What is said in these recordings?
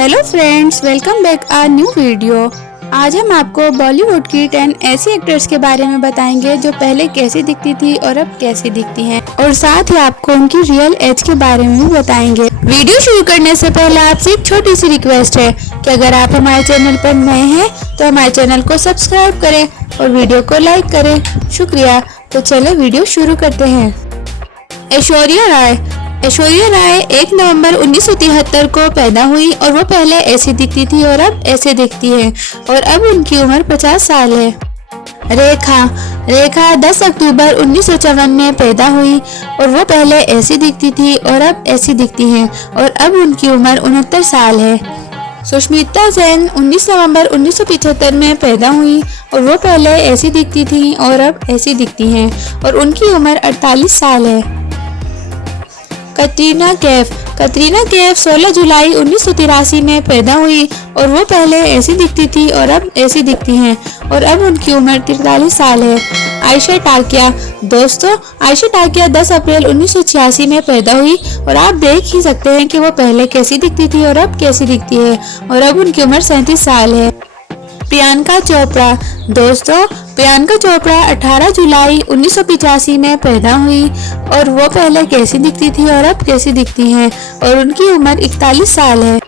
Hello friends, welcome back आ new video. आज हम आपको बॉलीवुड की 10 ऐसी एक्ट्रेस के बारे में बताएंगे जो पहले कैसी दिखती थी और अब कैसी दिखती हैं, और साथ ही आपको उनकी रियल एज के बारे में भी बताएंगे। वीडियो शुरू करने से पहले आपसे एक छोटी सी रिक्वेस्ट है कि अगर आप हमारे चैनल पर नए हैं तो हमारे चैनल को सब्सक्राइब करें और वीडियो को लाइक करें। शुक्रिया। तो चलो वीडियो शुरू करते हैं। ऐश्वर्या राय 1 नवंबर 1973 को पैदा हुई और वो पहले ऐसी दिखती थी और अब ऐसे दिखती है, और अब उनकी उम्र 50 साल है। रेखा 10 अक्टूबर 1954 में पैदा हुई और वो पहले ऐसी दिखती थी और अब ऐसी दिखती है, और अब उनकी उम्र 69 साल है। सुष्मिता सेन 19 नवंबर 1975 में पैदा हुई और वो पहले ऐसी दिखती थी और अब ऐसी दिखती हैं, और उनकी उम्र 48 साल है। कटरीना कैफ 16 जुलाई 1983 में पैदा हुई और वो पहले ऐसी दिखती थी और अब ऐसी दिखती हैं, और अब उनकी उम्र 43 साल है। आयशा टाकिया 10 अप्रैल 1986 में पैदा हुई और आप देख ही सकते हैं कि वो पहले कैसी दिखती थी और अब कैसी दिखती है, और अब उनकी उम्र 37 साल है। प्रियंका चोपड़ा 18 जुलाई 1985 में पैदा हुई और वो पहले कैसी दिखती थी और अब कैसी दिखती हैं, और उनकी उम्र 41 साल है।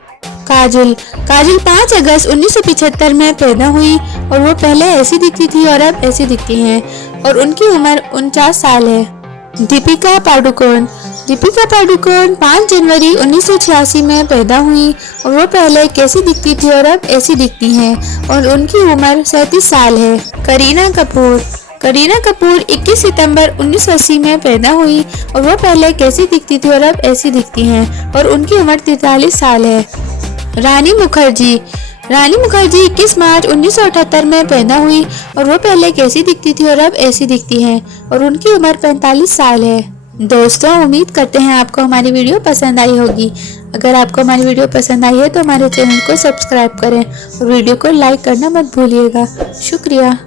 काजल 5 अगस्त 1975 में पैदा हुई और वो पहले ऐसी दिखती थी और अब ऐसी दिखती हैं, और उनकी उम्र 49 साल है। दीपिका पादुकोण 5 जनवरी 1986 में पैदा हुई और वो पहले कैसी दिखती थी और अब ऐसी दिखती हैं, और उनकी उम्र 37 साल है। करीना कपूर 21 सितंबर 1980 में पैदा हुई और वो पहले कैसी दिखती थी और अब ऐसी दिखती हैं, और उनकी उम्र 43 साल है। रानी मुखर्जी 21 मार्च 1978 में पैदा हुई और वो पहले कैसी दिखती थी और अब ऐसी दिखती हैं, और उनकी उम्र 45 साल है। दोस्तों, उम्मीद करते हैं आपको हमारी वीडियो पसंद आई होगी। अगर आपको हमारी वीडियो पसंद आई है तो हमारे चैनल को सब्सक्राइब करें और वीडियो को लाइक करना मत भूलिएगा। शुक्रिया।